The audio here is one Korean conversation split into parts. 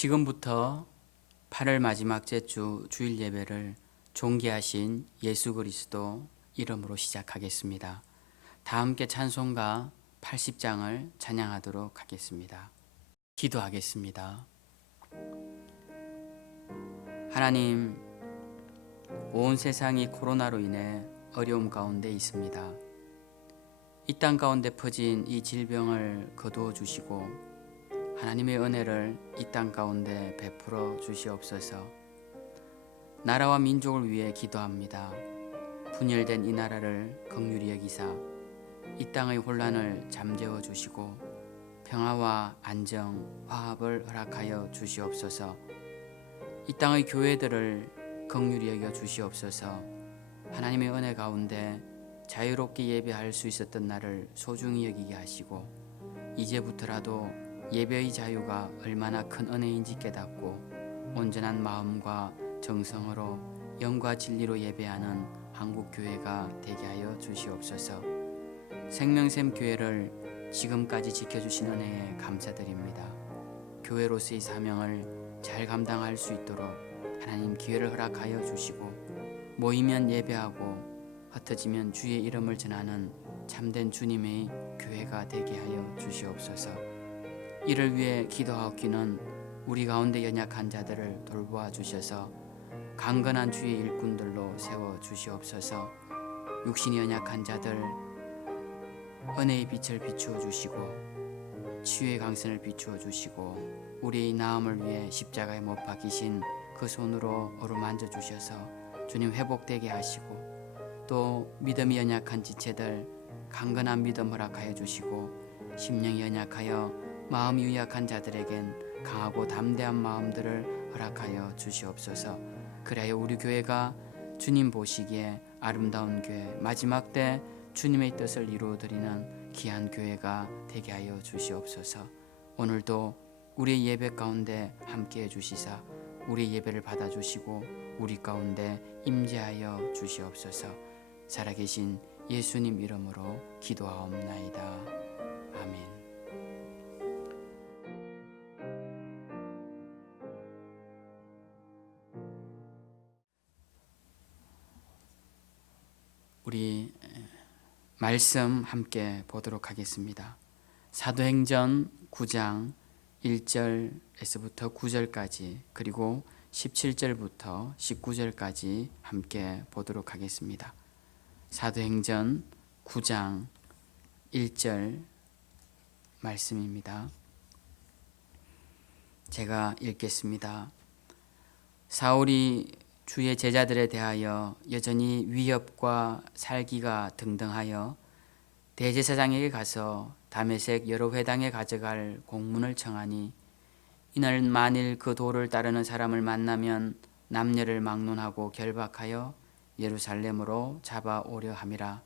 지금부터 8월 마지막 주 주일 예배를 존귀하신 예수 그리스도 이름으로 시작하겠습니다. 다 함께 찬송가 80장을 찬양하도록 하겠습니다. 기도하겠습니다. 하나님, 온 세상이 코로나로 인해 어려움 가운데 있습니다. 이 땅 가운데 퍼진 이 질병을 거두어 주시고 하나님의 은혜를 이 땅 가운데 베풀어 주시옵소서. 나라와 민족을 위해 기도합니다. 분열된 이 나라를 긍휼히 여기사 이 땅의 혼란을 잠재워 주시고 평화와 안정, 화합을 허락하여 주시옵소서. 이 땅의 교회들을 긍휼히 여겨 주시옵소서. 하나님의 은혜 가운데 자유롭게 예배할 수 있었던 날을 소중히 여기게 하시고 이제부터라도 예배의 자유가 얼마나 큰 은혜인지 깨닫고 온전한 마음과 정성으로 영과 진리로 예배하는 한국교회가 되게 하여 주시옵소서. 생명샘 교회를 지금까지 지켜주신 은혜에 감사드립니다. 교회로서의 사명을 잘 감당할 수 있도록 하나님 기회를 허락하여 주시고 모이면 예배하고 흩어지면 주의 이름을 전하는 참된 주님의 교회가 되게 하여 주시옵소서. 이를 위해 기도하옵기는 우리 가운데 연약한 자들을 돌보아 주셔서 강건한 주의 일꾼들로 세워 주시옵소서. 육신이 연약한 자들 은혜의 빛을 비추어 주시고 치유의 강선을 비추어 주시고 우리의 나음을 위해 십자가에 못 박히신 그 손으로 어루만져 주셔서 주님 회복되게 하시고 또 믿음이 연약한 지체들 강건한 믿음 허락하여 주시고 심령이 연약하여 마음이 유약한 자들에겐 강하고 담대한 마음들을 허락하여 주시옵소서. 그래야 우리 교회가 주님 보시기에 아름다운 교회, 마지막 때 주님의 뜻을 이루어드리는 귀한 교회가 되게 하여 주시옵소서. 오늘도 우리의 예배 가운데 함께해 주시사 우리의 예배를 받아주시고 우리 가운데 임재하여 주시옵소서. 살아계신 예수님 이름으로 기도하옵나이다. 아멘. 우리 말씀 함께 보도록 하겠습니다. 사도행전 9장 1절에서부터 9절까지 그리고 17절부터 19절까지 함께 보도록 하겠습니다. 사도행전 9장 1절 말씀입니다. 제가 읽겠습니다. 사울이 주의 제자들에 대하여 여전히 위협과 살기가 등등하여 대제사장에게 가서 다메섹 여러 회당에 가져갈 공문을 청하니 이날 만일 그 도를 따르는 사람을 만나면 남녀를 막론하고 결박하여 예루살렘으로 잡아오려 함이라.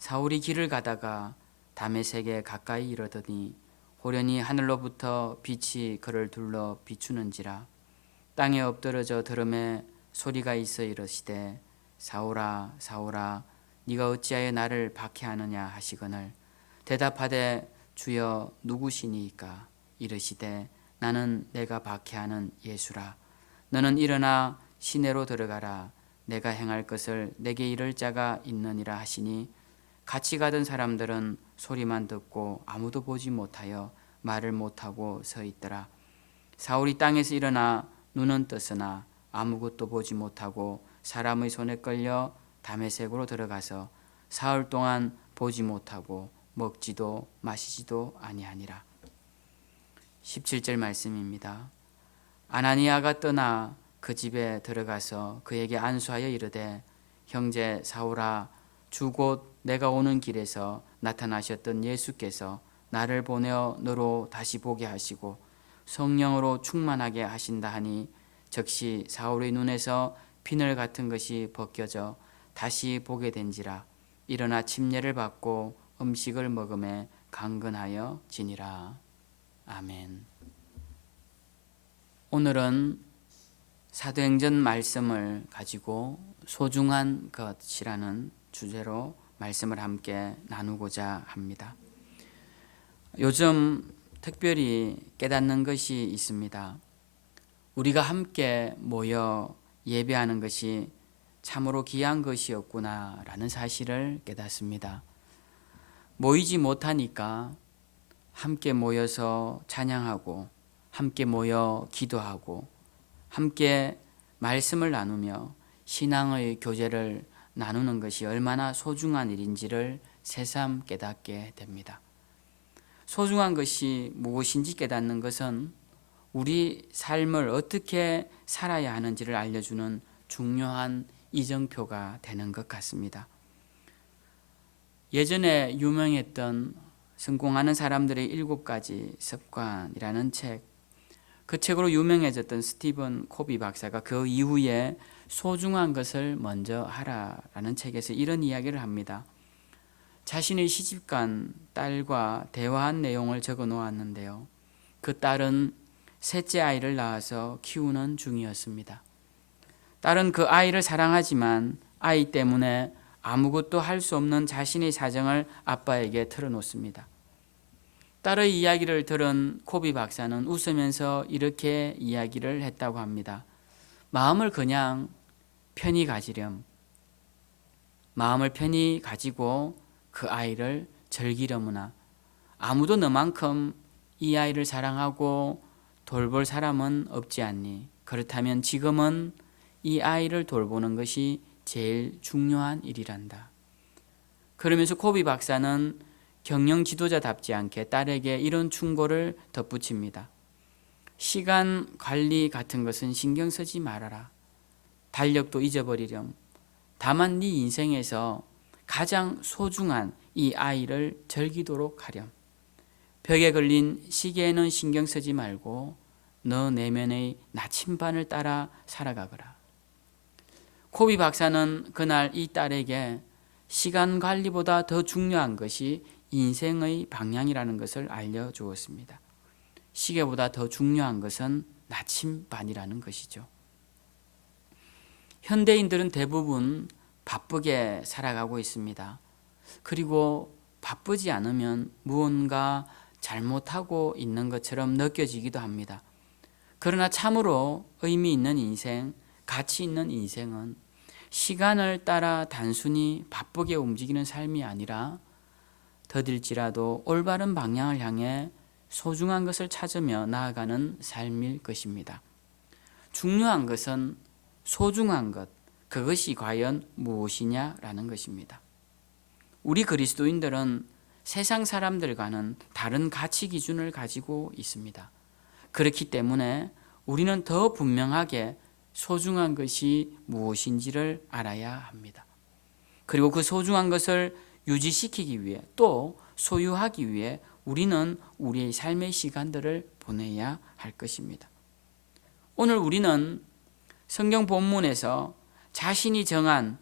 사울이 길을 가다가 다메섹에 가까이 이르더니 호련히 하늘로부터 빛이 그를 둘러 비추는지라. 땅에 엎드러져 들음에 소리가 있어 이르시되 사울아 사울아 네가 어찌하여 나를 박해하느냐 하시거늘 대답하되 주여 누구시니이까. 이르시되 나는 내가 박해하는 예수라. 너는 일어나 시내로 들어가라. 내가 행할 것을 내게 이를 자가 있느니라 하시니 같이 가던 사람들은 소리만 듣고 아무도 보지 못하여 말을 못하고 서 있더라. 사울이 땅에서 일어나 눈은 떴으나 아무것도 보지 못하고 사람의 손에 끌려 다메섹으로 들어가서 사흘 동안 보지 못하고 먹지도 마시지도 아니하니라. 17절 말씀입니다. 아나니아가 떠나 그 집에 들어가서 그에게 안수하여 이르되 형제 사울아 주 곧 내가 오는 길에서 나타나셨던 예수께서 나를 보내어 너로 다시 보게 하시고 성령으로 충만하게 하신다 하니 즉시 사울의 눈에서 비늘 같은 것이 벗겨져 다시 보게 된지라. 일어나 침례를 받고 음식을 먹음에 강건하여 지니라. 아멘. 오늘은 사도행전 말씀을 가지고 소중한 것이라는 주제로 말씀을 함께 나누고자 합니다. 요즘 특별히 깨닫는 것이 있습니다. 우리가 함께 모여 예배하는 것이 참으로 귀한 것이었구나라는 사실을 깨닫습니다. 모이지 못하니까 함께 모여서 찬양하고 함께 모여 기도하고 함께 말씀을 나누며 신앙의 교제를 나누는 것이 얼마나 소중한 일인지를 새삼 깨닫게 됩니다. 소중한 것이 무엇인지 깨닫는 것은 우리 삶을 어떻게 살아야 하는지를 알려주는 중요한 이정표가 되는 것 같습니다. 예전에 유명했던 성공하는 사람들의 7가지 습관이라는 책, 그 책으로 유명해졌던 스티븐 코비 박사가 그 이후에 소중한 것을 먼저 하라라는 책에서 이런 이야기를 합니다. 자신의 시집간 딸과 대화한 내용을 적어 놓았는데요. 그 딸은 셋째 아이를 낳아서 키우는 중이었습니다. 딸은 그 아이를 사랑하지만 아이 때문에 아무것도 할 수 없는 자신의 사정을 아빠에게 털어놓습니다. 딸의 이야기를 들은 코비 박사는 웃으면서 이렇게 이야기를 했다고 합니다. 마음을 그냥 편히 가지렴. 마음을 편히 가지고 그 아이를 즐기려무나 아무도 너만큼 이 아이를 사랑하고 돌볼 사람은 없지 않니? 그렇다면 지금은 이 아이를 돌보는 것이 제일 중요한 일이란다. 그러면서 코비 박사는 경영 지도자답지 않게 딸에게 이런 충고를 덧붙입니다. 시간 관리 같은 것은 신경 쓰지 말아라. 달력도 잊어버리렴. 다만 네 인생에서 가장 소중한 이 아이를 즐기도록 하렴. 벽에 걸린 시계에는 신경 쓰지 말고 너 내면의 나침반을 따라 살아가거라. 코비 박사는 그날 이 딸에게 시간 관리보다 더 중요한 것이 인생의 방향이라는 것을 알려주었습니다. 시계보다 더 중요한 것은 나침반이라는 것이죠. 현대인들은 대부분 바쁘게 살아가고 있습니다. 그리고 바쁘지 않으면 무언가 잘못하고 있는 것처럼 느껴지기도 합니다. 그러나 참으로 의미 있는 인생, 가치 있는 인생은 시간을 따라 단순히 바쁘게 움직이는 삶이 아니라 더딜지라도 올바른 방향을 향해 소중한 것을 찾으며 나아가는 삶일 것입니다. 중요한 것은 소중한 것, 그것이 과연 무엇이냐라는 것입니다. 우리 그리스도인들은 세상 사람들과는 다른 가치 기준을 가지고 있습니다. 그렇기 때문에 우리는 더 분명하게 소중한 것이 무엇인지를 알아야 합니다. 그리고 그 소중한 것을 유지시키기 위해 또 소유하기 위해 우리는 우리의 삶의 시간들을 보내야 할 것입니다. 오늘 우리는 성경 본문에서 자신이 정한,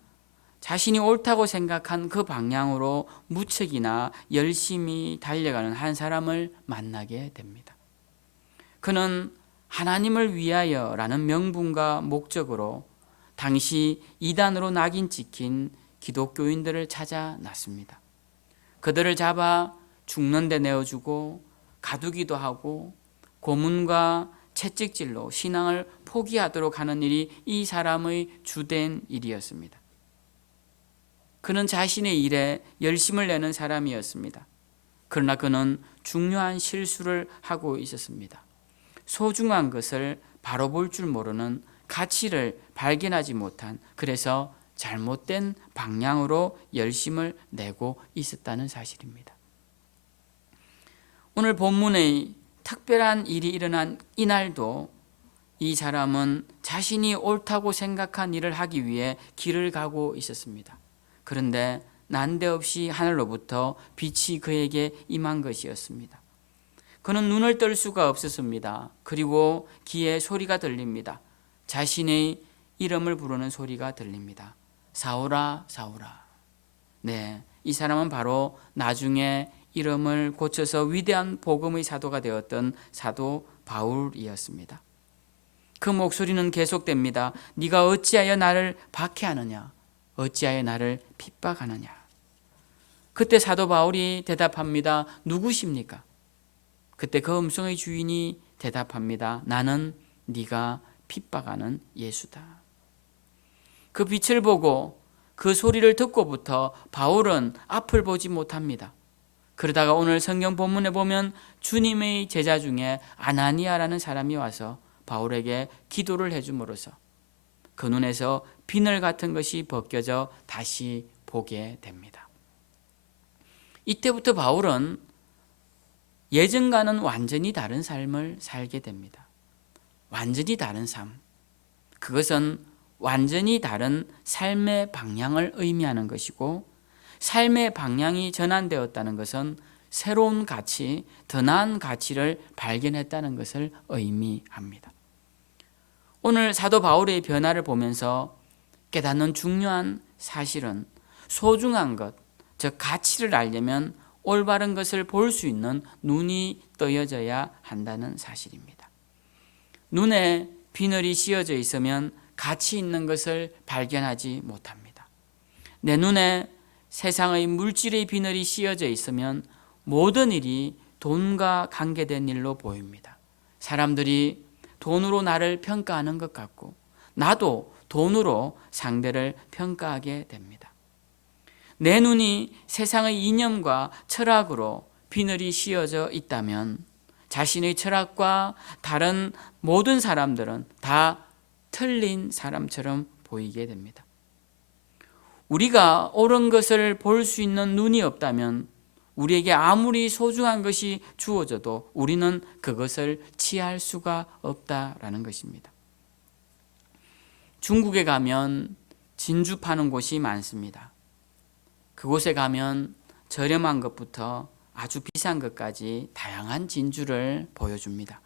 자신이 옳다고 생각한 그 방향으로 무척이나 열심히 달려가는 한 사람을 만나게 됩니다. 그는 하나님을 위하여라는 명분과 목적으로 당시 이단으로 낙인 찍힌 기독교인들을 찾아 났습니다. 그들을 잡아 죽는 데 내어주고 가두기도 하고 고문과 채찍질로 신앙을 포기하도록 하는 일이 이 사람의 주된 일이었습니다. 그는 자신의 일에 열심을 내는 사람이었습니다. 그러나 그는 중요한 실수를 하고 있었습니다. 소중한 것을 바로 볼 줄 모르는, 가치를 발견하지 못한, 그래서 잘못된 방향으로 열심을 내고 있었다는 사실입니다. 오늘 본문의 특별한 일이 일어난 이날도 이 사람은 자신이 옳다고 생각한 일을 하기 위해 길을 가고 있었습니다. 그런데 난데없이 하늘로부터 빛이 그에게 임한 것이었습니다. 그는 눈을 뜰 수가 없었습니다. 그리고 귀에 소리가 들립니다. 자신의 이름을 부르는 소리가 들립니다. 사울아, 사울아. 네, 이 사람은 바로 나중에 이름을 고쳐서 위대한 복음의 사도가 되었던 사도 바울이었습니다. 그 목소리는 계속됩니다. 네가 어찌하여 나를 박해하느냐? 어찌하여 나를 핍박하느냐? 그때 사도 바울이 대답합니다. 누구십니까? 그때 그 음성의 주인이 대답합니다. 나는 네가 핍박하는 예수다. 그 빛을 보고 그 소리를 듣고부터 바울은 앞을 보지 못합니다. 그러다가 오늘 성경 본문에 보면 주님의 제자 중에 아나니아라는 사람이 와서 바울에게 기도를 해줌으로써 그 눈에서 비늘 같은 것이 벗겨져 다시 보게 됩니다. 이때부터 바울은 예전과는 완전히 다른 삶을 살게 됩니다. 완전히 다른 삶. 그것은 완전히 다른 삶의 방향을 의미하는 것이고, 삶의 방향이 전환되었다는 것은 새로운 가치, 더 나은 가치를 발견했다는 것을 의미합니다. 오늘 사도 바울의 변화를 보면서 깨닫는 중요한 사실은 소중한 것, 즉 가치를 알려면 올바른 것을 볼 수 있는 눈이 떠여져야 한다는 사실입니다. 눈에 비늘이 씌어져 있으면 가치 있는 것을 발견하지 못합니다. 내 눈에 세상의 물질의 비늘이 씌어져 있으면 모든 일이 돈과 관계된 일로 보입니다. 사람들이 돈으로 나를 평가하는 것 같고 나도 돈으로 상대를 평가하게 됩니다. 내 눈이 세상의 이념과 철학으로 비늘이 씌어져 있다면 자신의 철학과 다른 모든 사람들은 다 틀린 사람처럼 보이게 됩니다. 우리가 옳은 것을 볼 수 있는 눈이 없다면 우리에게 아무리 소중한 것이 주어져도 우리는 그것을 취할 수가 없다라는 것입니다. 중국에 가면 진주 파는 곳이 많습니다. 그곳에 가면 저렴한 것부터 아주 비싼 것까지 다양한 진주를 보여줍니다.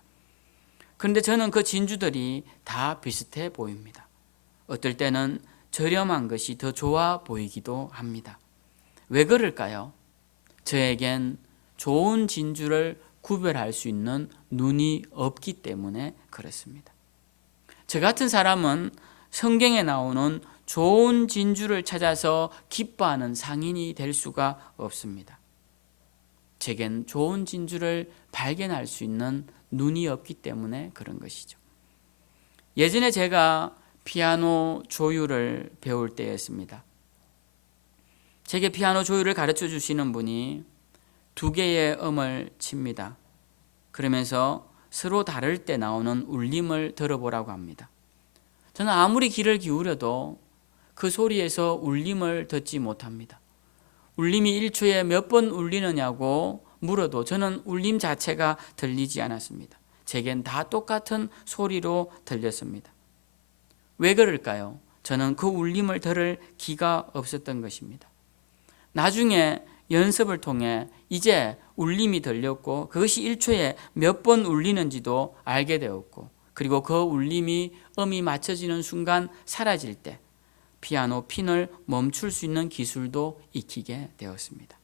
그런데 저는 그 진주들이 다 비슷해 보입니다. 어떨 때는 저렴한 것이 더 좋아 보이기도 합니다. 왜 그럴까요? 저에겐 좋은 진주를 구별할 수 있는 눈이 없기 때문에 그렇습니다. 저 같은 사람은 성경에 나오는 좋은 진주를 찾아서 기뻐하는 상인이 될 수가 없습니다. 제겐 좋은 진주를 발견할 수 있는 눈이 없기 때문에 그런 것이죠. 예전에 제가 피아노 조율을 배울 때였습니다. 제게 피아노 조율을 가르쳐 주시는 분이 두 개의 음을 칩니다. 그러면서 서로 다를 때 나오는 울림을 들어보라고 합니다. 저는 아무리 귀를 기울여도 그 소리에서 울림을 듣지 못합니다. 울림이 1초에 몇 번 울리느냐고 물어도 저는 울림 자체가 들리지 않았습니다. 제겐 다 똑같은 소리로 들렸습니다. 왜 그럴까요? 저는 그 울림을 들을 기가 없었던 것입니다. 나중에 연습을 통해 이제 울림이 들렸고 그것이 1초에 몇 번 울리는지도 알게 되었고, 그리고 그 울림이 음이 맞춰지는 순간 사라질 때 피아노 핀을 멈출 수 있는 기술도 익히게 되었습니다.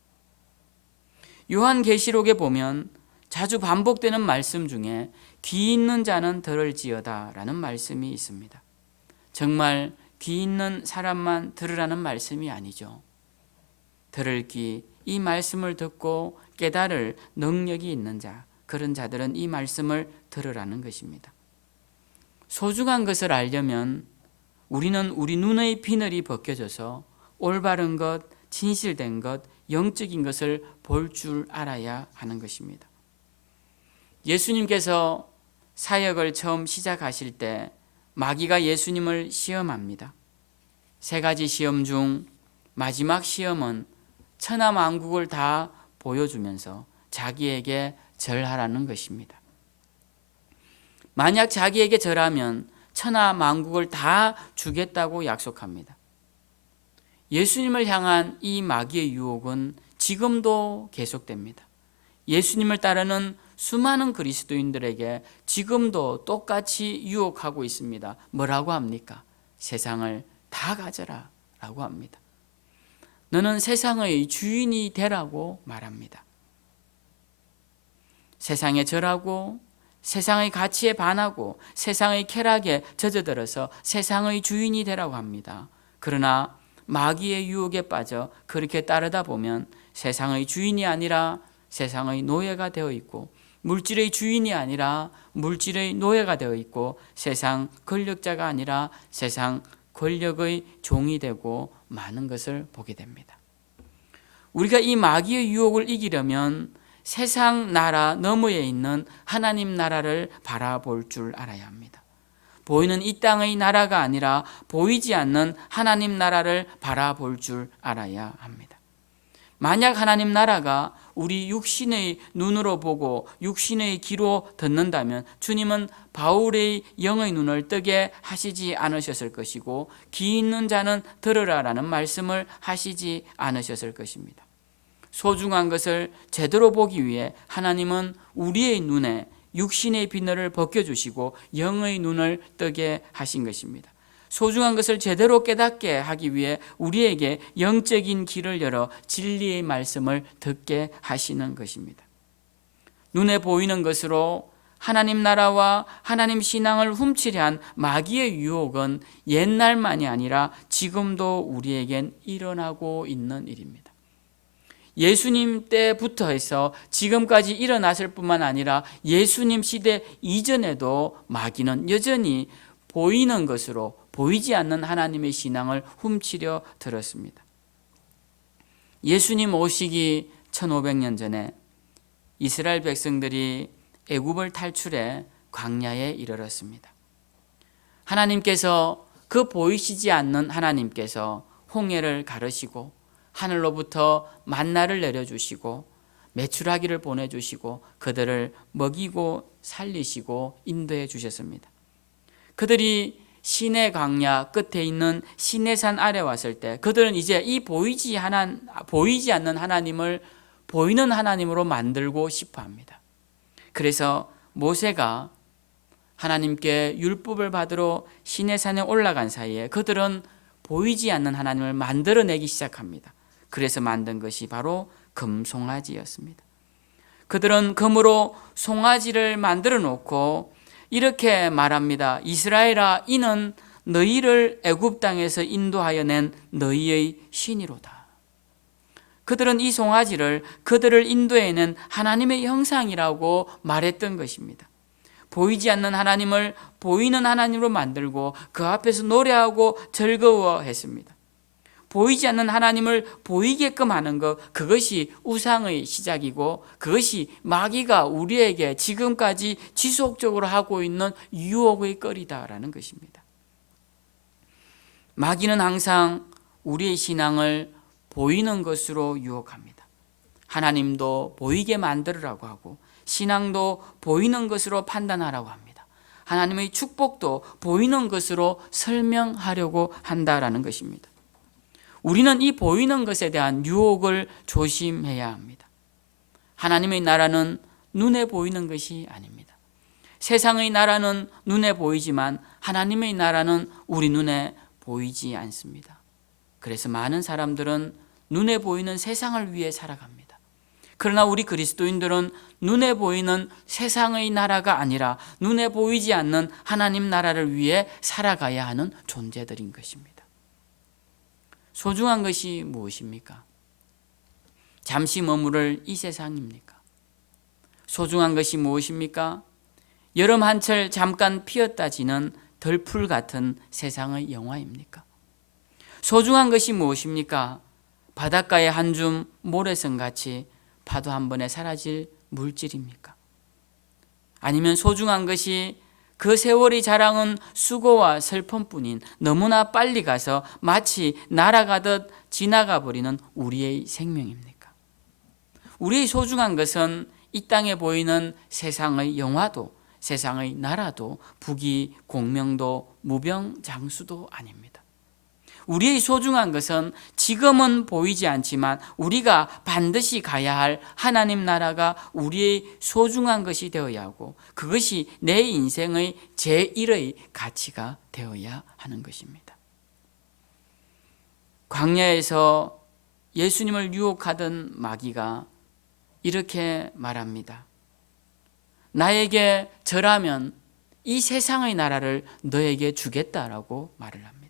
요한계시록에 보면 자주 반복되는 말씀 중에 귀 있는 자는 들을지어다 라는 말씀이 있습니다. 정말 귀 있는 사람만 들으라는 말씀이 아니죠. 들을 귀, 이 말씀을 듣고 깨달을 능력이 있는 자, 그런 자들은 이 말씀을 들으라는 것입니다. 소중한 것을 알려면 우리는 우리 눈의 비늘이 벗겨져서 올바른 것, 진실된 것, 영적인 것을 볼 줄 알아야 하는 것입니다. 예수님께서 사역을 처음 시작하실 때 마귀가 예수님을 시험합니다. 3가지 시험 중 마지막 시험은 천하만국을 다 보여주면서 자기에게 절하라는 것입니다. 만약 자기에게 절하면 천하만국을 다 주겠다고 약속합니다. 예수님을 향한 이 마귀의 유혹은 지금도 계속됩니다. 예수님을 따르는 수많은 그리스도인들에게 지금도 똑같이 유혹하고 있습니다. 뭐라고 합니까? 세상을 다 가져라 라고 합니다. 너는 세상의 주인이 되라고 말합니다. 세상에 절하고 세상의 가치에 반하고 세상의 쾌락에 젖어들어서 세상의 주인이 되라고 합니다. 그러나 마귀의 유혹에 빠져 그렇게 따르다 보면 세상의 주인이 아니라 세상의 노예가 되어 있고 물질의 주인이 아니라 물질의 노예가 되어 있고 세상 권력자가 아니라 세상 권력의 종이 되고 많은 것을 보게 됩니다. 우리가 이 마귀의 유혹을 이기려면 세상 나라 너머에 있는 하나님 나라를 바라볼 줄 알아야 합니다. 보이는 이 땅의 나라가 아니라 보이지 않는 하나님 나라를 바라볼 줄 알아야 합니다. 만약 하나님 나라가 우리 육신의 눈으로 보고 육신의 귀로 듣는다면 주님은 바울의 영의 눈을 뜨게 하시지 않으셨을 것이고 귀 있는 자는 들으라라는 말씀을 하시지 않으셨을 것입니다. 소중한 것을 제대로 보기 위해 하나님은 우리의 눈에 육신의 비늘을 벗겨주시고 영의 눈을 뜨게 하신 것입니다. 소중한 것을 제대로 깨닫게 하기 위해 우리에게 영적인 길을 열어 진리의 말씀을 듣게 하시는 것입니다. 눈에 보이는 것으로 하나님 나라와 하나님 신앙을 훔치려 한 마귀의 유혹은 옛날만이 아니라 지금도 우리에겐 일어나고 있는 일입니다. 예수님 때부터 해서 지금까지 일어났을 뿐만 아니라 예수님 시대 이전에도 마귀는 여전히 보이는 것으로 보이지 않는 하나님의 신앙을 훔치려 들었습니다. 예수님 오시기 1500년 전에 이스라엘 백성들이 애굽을 탈출해 광야에 이르렀습니다. 하나님께서 그 보이시지 않는 하나님께서 홍해를 가르시고 하늘로부터 만나를 내려주시고 메추라기를 보내주시고 그들을 먹이고 살리시고 인도해 주셨습니다. 그들이 시내 광야 끝에 있는 시내산 아래 왔을 때 그들은 이제 이 보이지 않는 하나님을 보이는 하나님으로 만들고 싶어 합니다. 그래서 모세가 하나님께 율법을 받으러 시내산에 올라간 사이에 그들은 보이지 않는 하나님을 만들어내기 시작합니다. 그래서 만든 것이 바로 금송아지였습니다. 그들은 금으로 송아지를 만들어 놓고 이렇게 말합니다. 이스라엘아, 이는 너희를 애굽 땅에서 인도하여 낸 너희의 신이로다. 그들은 이 송아지를 그들을 인도해낸 하나님의 형상이라고 말했던 것입니다. 보이지 않는 하나님을 보이는 하나님으로 만들고 그 앞에서 노래하고 즐거워했습니다. 보이지 않는 하나님을 보이게끔 하는 것, 그것이 우상의 시작이고 그것이 마귀가 우리에게 지금까지 지속적으로 하고 있는 유혹의 거리다라는 것입니다. 마귀는 항상 우리의 신앙을 보이는 것으로 유혹합니다. 하나님도 보이게 만들으라고 하고 신앙도 보이는 것으로 판단하라고 합니다. 하나님의 축복도 보이는 것으로 설명하려고 한다라는 것입니다. 우리는 이 보이는 것에 대한 유혹을 조심해야 합니다. 하나님의 나라는 눈에 보이는 것이 아닙니다. 세상의 나라는 눈에 보이지만 하나님의 나라는 우리 눈에 보이지 않습니다. 그래서 많은 사람들은 눈에 보이는 세상을 위해 살아갑니다. 그러나 우리 그리스도인들은 눈에 보이는 세상의 나라가 아니라 눈에 보이지 않는 하나님 나라를 위해 살아가야 하는 존재들인 것입니다. 소중한 것이 무엇입니까? 잠시 머무를 이 세상입니까? 소중한 것이 무엇입니까? 여름 한철 잠깐 피었다 지는 덜풀 같은 세상의 영화입니까? 소중한 것이 무엇입니까? 바닷가의 한 줌 모래성같이 파도 한 번에 사라질 물질입니까? 아니면 소중한 것이 그 세월이 자랑은 수고와 슬픔뿐인 너무나 빨리 가서 마치 날아가듯 지나가 버리는 우리의 생명입니까? 우리의 소중한 것은 이 땅에 보이는 세상의 영화도 세상의 나라도 부귀 공명도 무병장수도 아닙니다. 우리의 소중한 것은 지금은 보이지 않지만 우리가 반드시 가야 할 하나님 나라가 우리의 소중한 것이 되어야 하고 그것이 내 인생의 제1의 가치가 되어야 하는 것입니다. 광야에서 예수님을 유혹하던 마귀가 이렇게 말합니다. 나에게 절하면 이 세상의 나라를 너에게 주겠다라고 말을 합니다.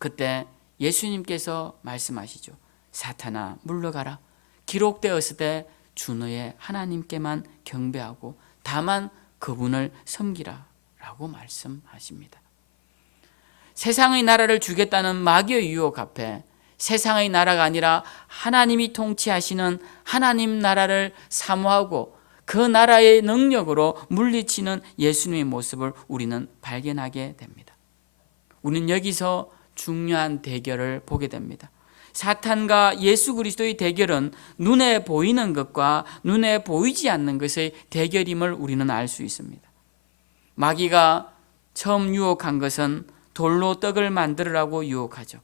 그때 예수님께서 말씀하시죠. 사탄아 물러가라. 기록되었으되 주 너의 하나님께만 경배하고 다만 그분을 섬기라 라고 말씀하십니다. 세상의 나라를 주겠다는 마귀의 유혹 앞에 세상의 나라가 아니라 하나님이 통치하시는 하나님 나라를 사모하고 그 나라의 능력으로 물리치는 예수님의 모습을 우리는 발견하게 됩니다. 우리는 여기서 중요한 대결을 보게 됩니다. 사탄과 예수 그리스도의 대결은 눈에 보이는 것과 눈에 보이지 않는 것의 대결임을 우리는 알 수 있습니다. 마귀가 처음 유혹한 것은 돌로 떡을 만들으라고 유혹하죠.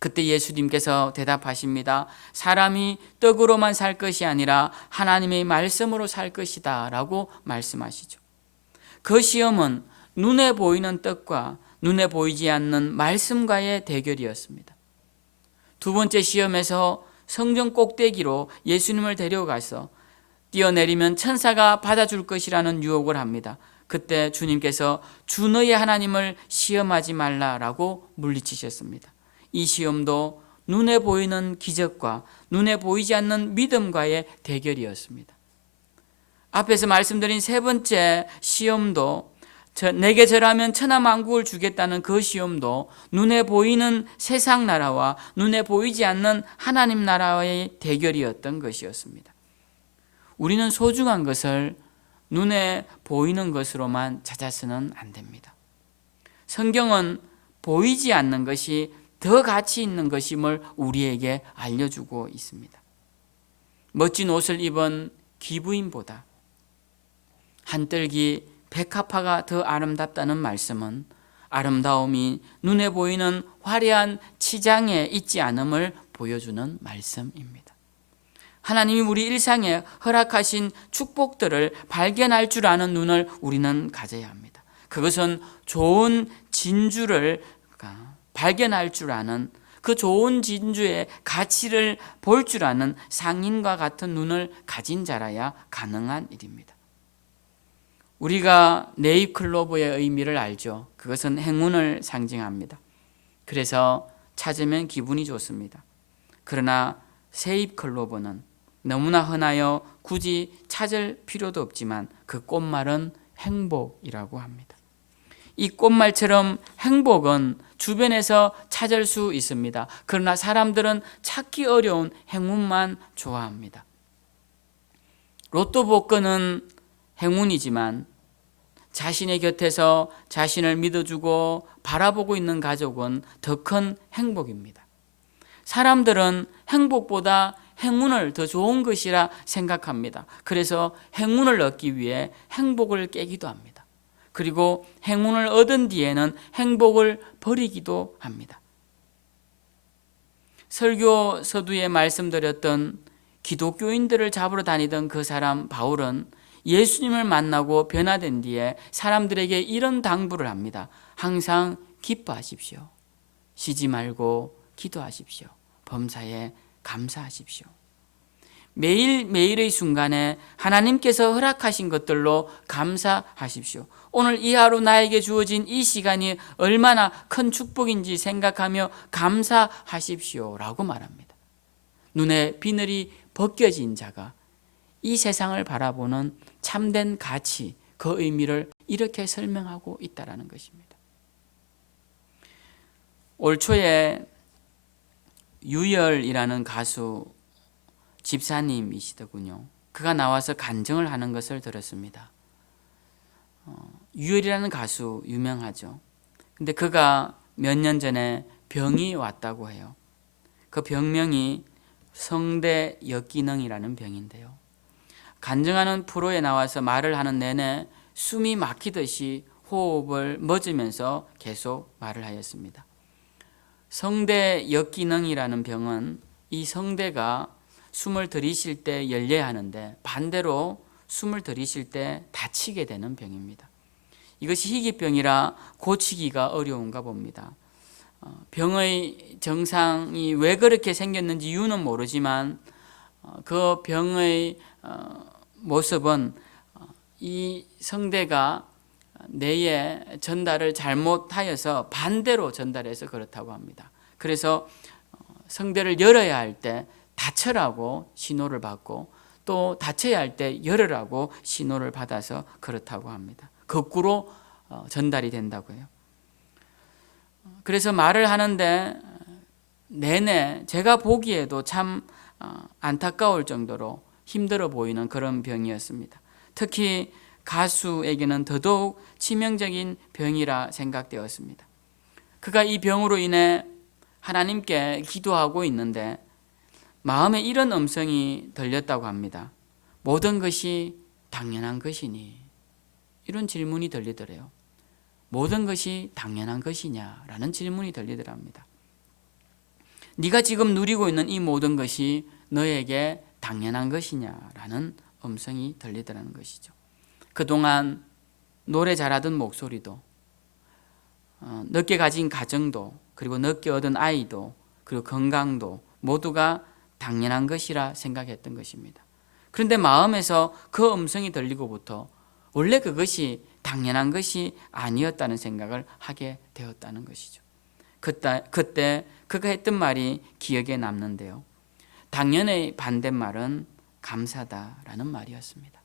그때 예수님께서 대답하십니다. 사람이 떡으로만 살 것이 아니라 하나님의 말씀으로 살 것이다 라고 말씀하시죠. 그 시험은 눈에 보이는 떡과 눈에 보이지 않는 말씀과의 대결이었습니다. 두 번째 시험에서 성전 꼭대기로 예수님을 데려가서 뛰어내리면 천사가 받아줄 것이라는 유혹을 합니다. 그때 주님께서 주 너의 하나님을 시험하지 말라라고 물리치셨습니다. 이 시험도 눈에 보이는 기적과 눈에 보이지 않는 믿음과의 대결이었습니다. 앞에서 말씀드린 세 번째 시험도 내게 절하면 천하만국을 주겠다는 그 시험도 눈에 보이는 세상 나라와 눈에 보이지 않는 하나님 나라의 대결이었던 것이었습니다. 우리는 소중한 것을 눈에 보이는 것으로만 찾아서는 안 됩니다. 성경은 보이지 않는 것이 더 가치 있는 것임을 우리에게 알려주고 있습니다. 멋진 옷을 입은 기부인보다 한뜰기 백합화가 더 아름답다는 말씀은 아름다움이 눈에 보이는 화려한 치장에 있지 않음을 보여주는 말씀입니다. 하나님이 우리 일상에 허락하신 축복들을 발견할 줄 아는 눈을 우리는 가져야 합니다. 그것은 좋은 진주를 발견할 줄 아는, 그 좋은 진주의 가치를 볼 줄 아는 상인과 같은 눈을 가진 자라야 가능한 일입니다. 우리가 네잎클로버의 의미를 알죠. 그것은 행운을 상징합니다. 그래서 찾으면 기분이 좋습니다. 그러나 새잎클로버는 너무나 흔하여 굳이 찾을 필요도 없지만 그 꽃말은 행복이라고 합니다. 이 꽃말처럼 행복은 주변에서 찾을 수 있습니다. 그러나 사람들은 찾기 어려운 행운만 좋아합니다. 로또 복권은 행운이지만 자신의 곁에서 자신을 믿어주고 바라보고 있는 가족은 더 큰 행복입니다. 사람들은 행복보다 행운을 더 좋은 것이라 생각합니다. 그래서 행운을 얻기 위해 행복을 깨기도 합니다. 그리고 행운을 얻은 뒤에는 행복을 버리기도 합니다. 설교 서두에 말씀드렸던 기독교인들을 잡으러 다니던 그 사람 바울은 예수님을 만나고 변화된 뒤에 사람들에게 이런 당부를 합니다. 항상 기뻐하십시오. 쉬지 말고 기도하십시오. 범사에 감사하십시오. 매일매일의 순간에 하나님께서 허락하신 것들로 감사하십시오. 오늘 이 하루 나에게 주어진 이 시간이 얼마나 큰 축복인지 생각하며 감사하십시오 라고 말합니다. 눈에 비늘이 벗겨진 자가 이 세상을 바라보는 참된 가치, 그 의미를 이렇게 설명하고 있다는 것입니다. 올 초에 유열이라는 가수 집사님이시더군요. 그가 나와서 간증을 하는 것을 들었습니다. 유열이라는 가수 유명하죠. 근데 그가 몇 년 전에 병이 왔다고 해요. 그 병명이 성대 역기능이라는 병인데요. 간증하는 프로에 나와서 말을 하는 내내 숨이 막히듯이 호흡을 멎으면서 계속 말을 하였습니다. 성대 역기능이라는 병은 이 성대가 숨을 들이쉴 때 열려야 하는데 반대로 숨을 들이쉴 때 다치게 되는 병입니다. 이것이 희귀병이라 고치기가 어려운가 봅니다. 병의 증상이 왜 그렇게 생겼는지 이유는 모르지만 그 병의 모습은 이 성대가 뇌에 전달을 잘못하여서 반대로 전달해서 그렇다고 합니다. 그래서 성대를 열어야 할 때 다쳐라고 신호를 받고 또 다쳐야 할 때 열으라고 신호를 받아서 그렇다고 합니다. 거꾸로 전달이 된다고 해요. 그래서 말을 하는데 내내 제가 보기에도 참 안타까울 정도로 힘들어 보이는 그런 병이었습니다. 특히 가수에게는 더더욱 치명적인 병이라 생각되었습니다. 그가 이 병으로 인해 하나님께 기도하고 있는데 마음에 이런 음성이 들렸다고 합니다. 모든 것이 당연한 것이니? 이런 질문이 들리더래요. 모든 것이 당연한 것이냐라는 질문이 들리더랍니다. 네가 지금 누리고 있는 이 모든 것이 너에게 당연한 것이냐라는 음성이 들리더라는 것이죠. 그동안 노래 잘하던 목소리도, 늦게 가진 가정도, 그리고 늦게 얻은 아이도, 그리고 건강도 모두가 당연한 것이라 생각했던 것입니다. 그런데 마음에서 그 음성이 들리고부터 원래 그것이 당연한 것이 아니었다는 생각을 하게 되었다는 것이죠. 그때 그가 했던 말이 기억에 남는데요. 당연의 반대말은 감사다라는 말이었습니다.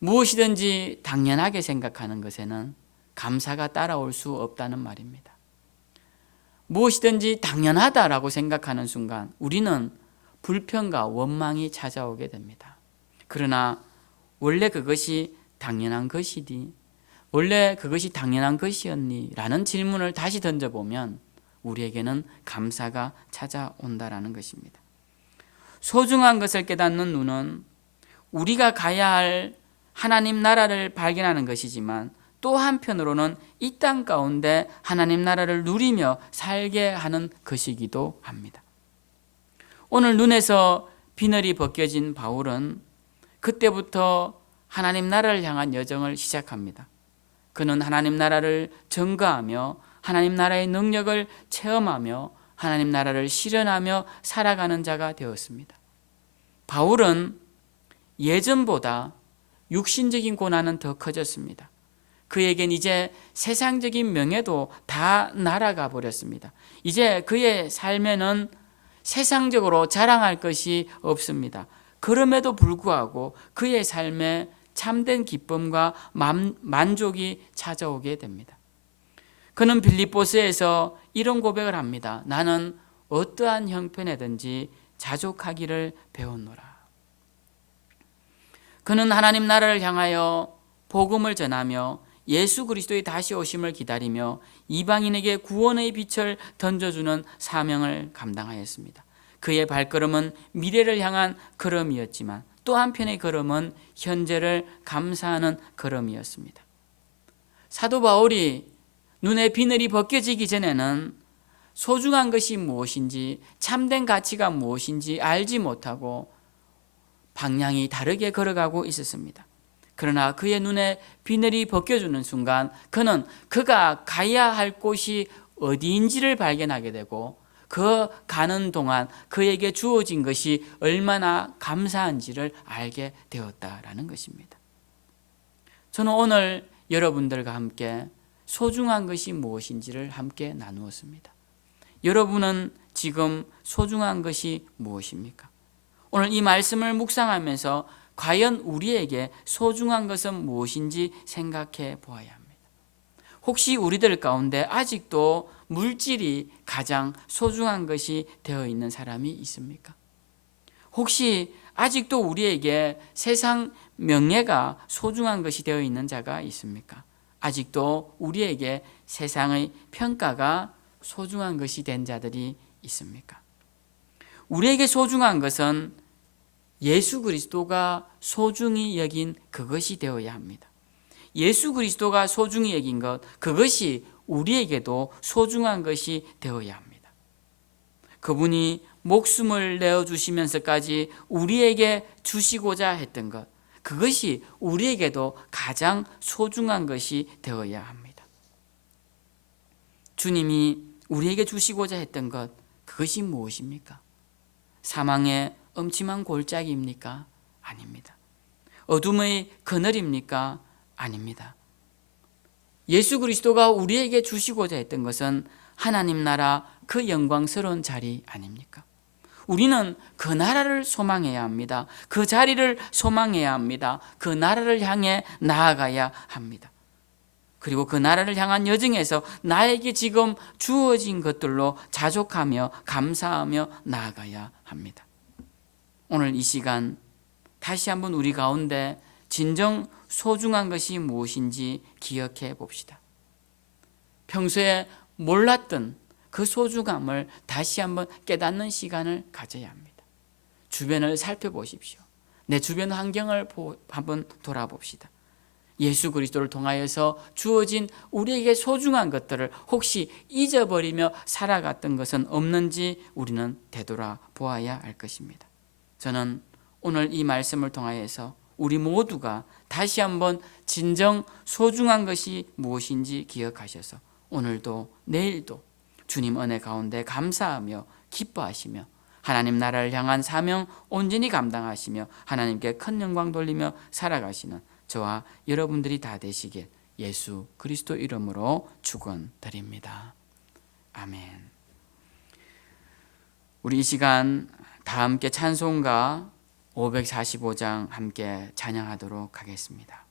무엇이든지 당연하게 생각하는 것에는 감사가 따라올 수 없다는 말입니다. 무엇이든지 당연하다라고 생각하는 순간 우리는 불평과 원망이 찾아오게 됩니다. 그러나 원래 그것이 당연한 것이니? 원래 그것이 당연한 것이었니? 라는 질문을 다시 던져보면 우리에게는 감사가 찾아온다라는 것입니다. 소중한 것을 깨닫는 눈은 우리가 가야 할 하나님 나라를 발견하는 것이지만 또 한편으로는 이 땅 가운데 하나님 나라를 누리며 살게 하는 것이기도 합니다. 오늘 눈에서 비늘이 벗겨진 바울은 그때부터 하나님 나라를 향한 여정을 시작합니다. 그는 하나님 나라를 증거하며 하나님 나라의 능력을 체험하며 하나님 나라를 실현하며 살아가는 자가 되었습니다. 바울은 예전보다 육신적인 고난은 더 커졌습니다. 그에겐 이제 세상적인 명예도 다 날아가 버렸습니다. 이제 그의 삶에는 세상적으로 자랑할 것이 없습니다. 그럼에도 불구하고 그의 삶에 참된 기쁨과 만족이 찾아오게 됩니다. 그는 빌립보서에서 이런 고백을 합니다. 나는 어떠한 형편에든지 자족하기를 배웠노라. 그는 하나님 나라를 향하여 복음을 전하며 예수 그리스도의 다시 오심을 기다리며 이방인에게 구원의 빛을 던져주는 사명을 감당하였습니다. 그의 발걸음은 미래를 향한 걸음이었지만 또 한편의 걸음은 현재를 감사하는 걸음이었습니다. 사도 바울이 눈에 비늘이 벗겨지기 전에는 소중한 것이 무엇인지 참된 가치가 무엇인지 알지 못하고 방향이 다르게 걸어가고 있었습니다. 그러나 그의 눈에 비늘이 벗겨지는 순간 그는 그가 가야 할 곳이 어디인지를 발견하게 되고 그 가는 동안 그에게 주어진 것이 얼마나 감사한지를 알게 되었다라는 것입니다. 저는 오늘 여러분들과 함께 소중한 것이 무엇인지를 함께 나누었습니다. 여러분은 지금 소중한 것이 무엇입니까? 오늘 이 말씀을 묵상하면서 과연 우리에게 소중한 것은 무엇인지 생각해 보아야 합니다. 혹시 우리들 가운데 아직도 물질이 가장 소중한 것이 되어 있는 사람이 있습니까? 혹시 아직도 우리에게 세상 명예가 소중한 것이 되어 있는 자가 있습니까? 아직도 우리에게 세상의 평가가 소중한 것이 된 자들이 있습니까? 우리에게 소중한 것은 예수 그리스도가 소중히 여긴 그것이 되어야 합니다. 예수 그리스도가 소중히 여긴 것, 그것이 우리에게도 소중한 것이 되어야 합니다. 그분이 목숨을 내어주시면서까지 우리에게 주시고자 했던 것, 그것이 우리에게도 가장 소중한 것이 되어야 합니다. 주님이 우리에게 주시고자 했던 것, 그것이 무엇입니까? 사망의 음침한 골짜기입니까? 아닙니다. 어둠의 그늘입니까? 아닙니다. 예수 그리스도가 우리에게 주시고자 했던 것은 하나님 나라 그 영광스러운 자리 아닙니까? 우리는 그 나라를 소망해야 합니다. 그 자리를 소망해야 합니다. 그 나라를 향해 나아가야 합니다. 그리고 그 나라를 향한 여정에서 나에게 지금 주어진 것들로 자족하며 감사하며 나아가야 합니다. 오늘 이 시간 다시 한번 우리 가운데 진정 소중한 것이 무엇인지 기억해 봅시다. 평소에 몰랐던 그 소중함을 다시 한번 깨닫는 시간을 가져야 합니다. 주변을 살펴보십시오. 내 주변 환경을 한번 돌아봅시다. 예수 그리스도를 통하여서 주어진 우리에게 소중한 것들을 혹시 잊어버리며 살아갔던 것은 없는지 우리는 되돌아보아야 할 것입니다. 저는 오늘 이 말씀을 통하여서 우리 모두가 다시 한번 진정 소중한 것이 무엇인지 기억하셔서 오늘도 내일도 주님 은혜 가운데 감사하며 기뻐하시며 하나님 나라를 향한 사명 온전히 감당하시며 하나님께 큰 영광 돌리며 살아가시는 저와 여러분들이 다 되시길 예수 그리스도 이름으로 축원드립니다. 아멘. 우리 이 시간 다 함께 찬송가 545장 함께 찬양하도록 하겠습니다.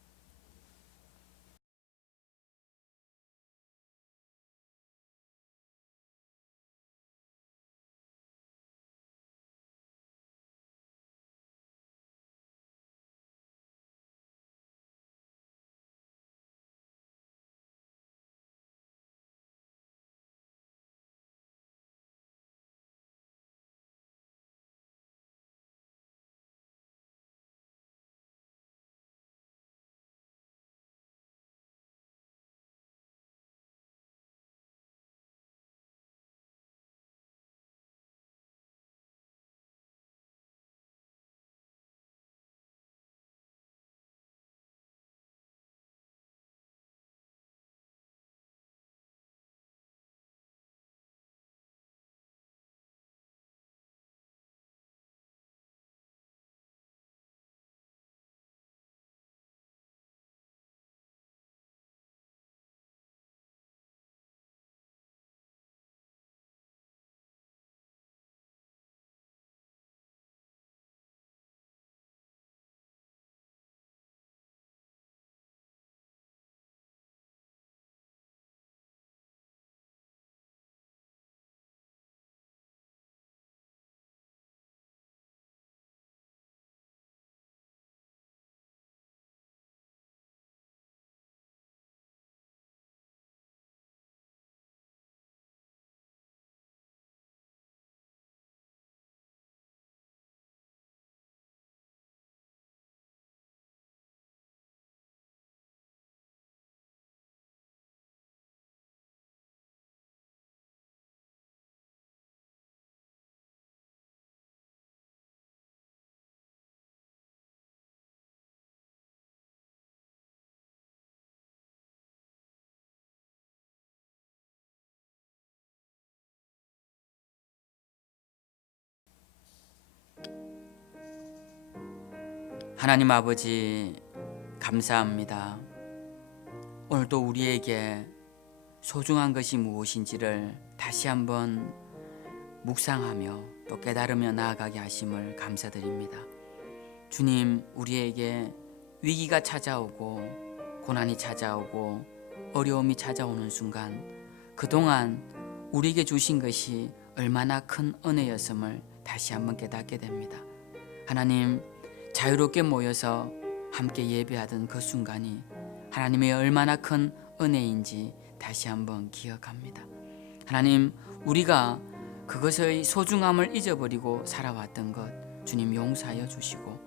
하나님 아버지 감사합니다. 오늘도 우리에게 소중한 것이 무엇인지를 다시 한번 묵상하며 또 깨달으며 나아가게 하심을 감사드립니다. 주님, 우리에게 위기가 찾아오고 고난이 찾아오고 어려움이 찾아오는 순간 그동안 우리에게 주신 것이 얼마나 큰 은혜였음을 다시 한번 깨닫게 됩니다. 하나님, 자유롭게 모여서 함께 예배하던 그 순간이 하나님의 얼마나 큰 은혜인지 다시 한번 기억합니다. 하나님, 우리가 그것의 소중함을 잊어버리고 살아왔던 것 주님 용서하여 주시고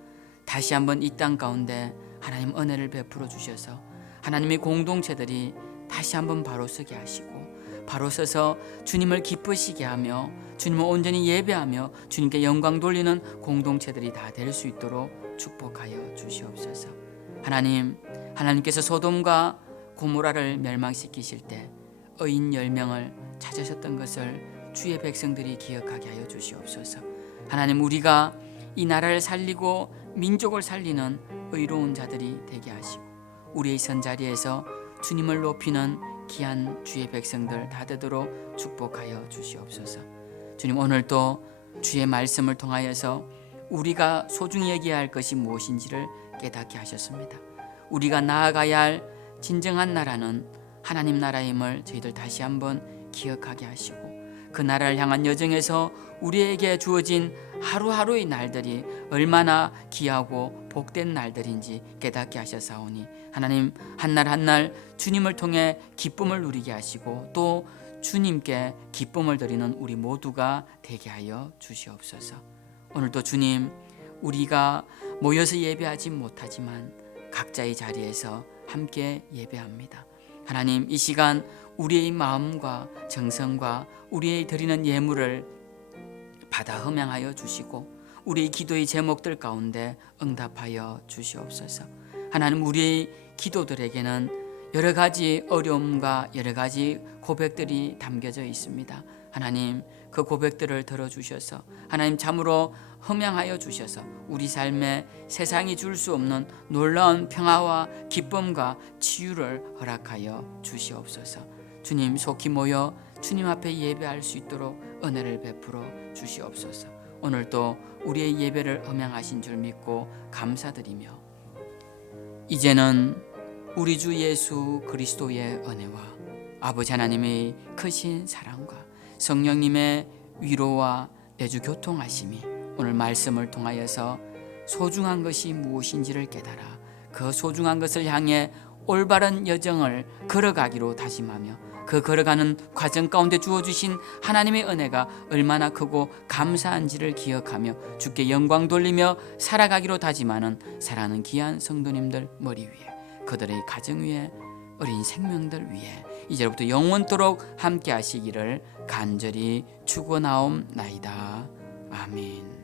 다시 한번 이 땅 가운데 하나님 은혜를 베풀어 주셔서 하나님의 공동체들이 다시 한번 바로 서게 하시고 바로 서서 주님을 기쁘시게 하며 주님을 온전히 예배하며 주님께 영광 돌리는 공동체들이 다 될 수 있도록 축복하여 주시옵소서. 하나님, 하나님께서 소돔과 고모라를 멸망시키실 때 의인 10명을 찾으셨던 것을 주의 백성들이 기억하게 하여 주시옵소서. 하나님, 우리가 이 나라를 살리고 민족을 살리는 의로운 자들이 되게 하시고 우리의 선자리에서 주님을 높이는 귀한 주의 백성들 다 되도록 축복하여 주시옵소서. 주님, 오늘도 주의 말씀을 통하여서 우리가 소중히 여겨야 할 것이 무엇인지를 깨닫게 하셨습니다. 우리가 나아가야 할 진정한 나라는 하나님 나라임을 저희들 다시 한번 기억하게 하시고, 그 나라를 향한 여정에서 우리에게 주어진 하루하루의 날들이 얼마나 귀하고 복된 날들인지 깨닫게 하셨사오니, 하나님 한날 한날 주님을 통해 기쁨을 누리게 하시고 또 주님께 기쁨을 드리는 우리 모두가 되게 하여 주시옵소서. 오늘도 주님, 우리가 모여서 예배하지 못하지만 각자의 자리에서 함께 예배합니다. 하나님, 이 시간 우리의 마음과 정성과 우리의 드리는 예물을 받아 흠양하여 주시고 우리의 기도의 제목들 가운데 응답하여 주시옵소서. 하나님, 우리의 기도들에게는 여러 가지 어려움과 여러 가지 고백들이 담겨져 있습니다. 하나님, 그 고백들을 들어주셔서 하나님 참으로 흠양하여 주셔서 우리 삶에 세상이 줄 수 없는 놀라운 평화와 기쁨과 치유를 허락하여 주시옵소서. 주님, 속히 모여 주님 앞에 예배할 수 있도록 은혜를 베풀어 주시옵소서. 오늘도 우리의 예배를 흠양하신 줄 믿고 감사드리며, 이제는 우리 주 예수 그리스도의 은혜와 아버지 하나님의 크신 사랑과 성령님의 위로와 내주 교통하심이 오늘 말씀을 통하여서 소중한 것이 무엇인지를 깨달아 그 소중한 것을 향해 올바른 여정을 걸어가기로 다짐하며, 그 걸어가는 과정 가운데 주어주신 하나님의 은혜가 얼마나 크고 감사한지를 기억하며 주께 영광 돌리며 살아가기로 다짐하는 사랑하는 귀한 성도님들 머리 위에, 그들의 가정 위에, 어린 생명들 위에 이제부터 영원토록 함께 하시기를 간절히 축원하옵나이다. 아멘.